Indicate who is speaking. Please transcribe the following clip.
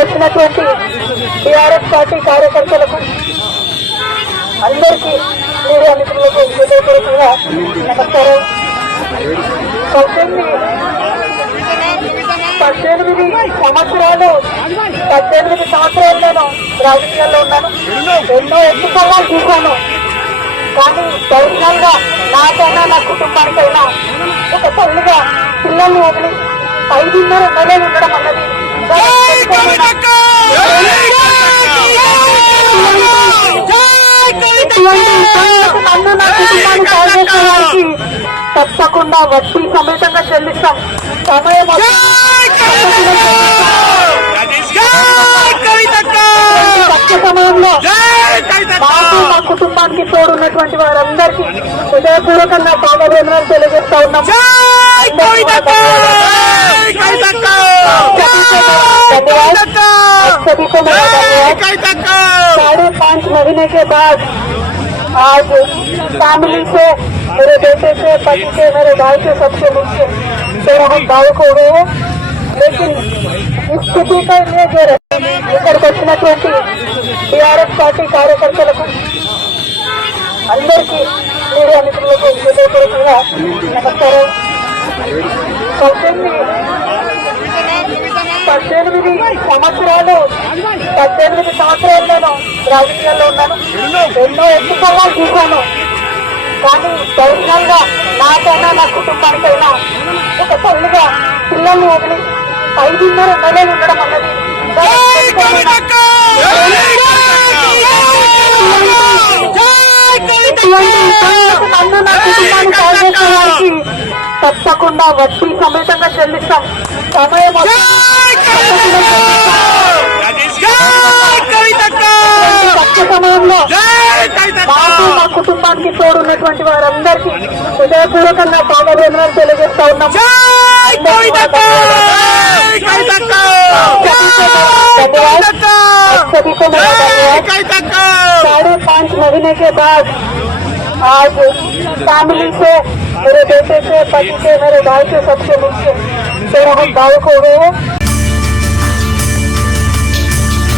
Speaker 1: వచ్చినటువంటి TRS party కార్యకర్తలకు అందరికీ మీడియా మిత్రులకు హృదయపూర్వకంగా నమస్కారం. పద్దెనిమిది పద్దెనిమిది సంవత్సరాలు పద్దెనిమిది సంవత్సరాలు నేను రాజకీయాల్లో ఉన్నాను. ఎన్నో ఎత్తుకోవాలు చూశాను. కానీ దౌర్యంగా నాకైనా నా కుటుంబానికైనా ఒక తల్లిగా పిల్లల్ని వదిలి ఐదున్నర నెలలు ఉండడం అన్నది తప్పకుండా వడ్డీ సమేతంగా చెల్లిస్తాం సమయం తక్కువ సమయంలో మాకు మా కుటుంబానికి తోడున్నటువంటి వారందరికీ హృదయపూర్వకంగా పాదవేదనలు తెలియజేస్తా ఉన్నాం मेरा धन्यवाद साढ़े पाँच महीने के बाद आज फैमिली से मेरे बेटे से पति से मेरे भाई से सबसे मिलके मेरा हम भावुक हो गए हैं लेकिन इस स्थिति का लिए जो रहे ఇక్కడికి వచ్చినటువంటి టిఆర్ఎస్ పార్టీ కార్యకర్తలకు అందరికీ మీడియా మిత్రులకు హృదయపూర్వకంగా నమస్కారం పద్దెనిమిది పద్దెనిమిది సంవత్సరాలు పద్దెనిమిది సంవత్సరాలు నేను రాజకీయాల్లో ఉన్నాను. ఎన్నో? ఎత్తుకోవాలు చూశాను. కానీ పర్సనల్గా నాకైనా నా కుటుంబానికైనా ఒక తల్లిగా పిల్లల్ని వదిలి ఐదున్నర నెలలు ఉండడం అన్నది నన్ను నా కుటుంబాన్ని కాజేసేవారికి తప్పకుండా వడ్డీ సమేతంగా చెల్లిస్తాం. సమయం మా కుటుంబానికి తోడున్నటువంటి వారందరికీ హృదయపూర్వకంగా పాదవేదనలు తెలియజేస్తా ఉన్నాం सभी को मेरा धन्यवाद साढ़े पाँच महीने के बाद आज फैमिली से मेरे बेटे से पति से मेरे भाई से सबसे मिलके मेरा हम भावुक हो गए हैं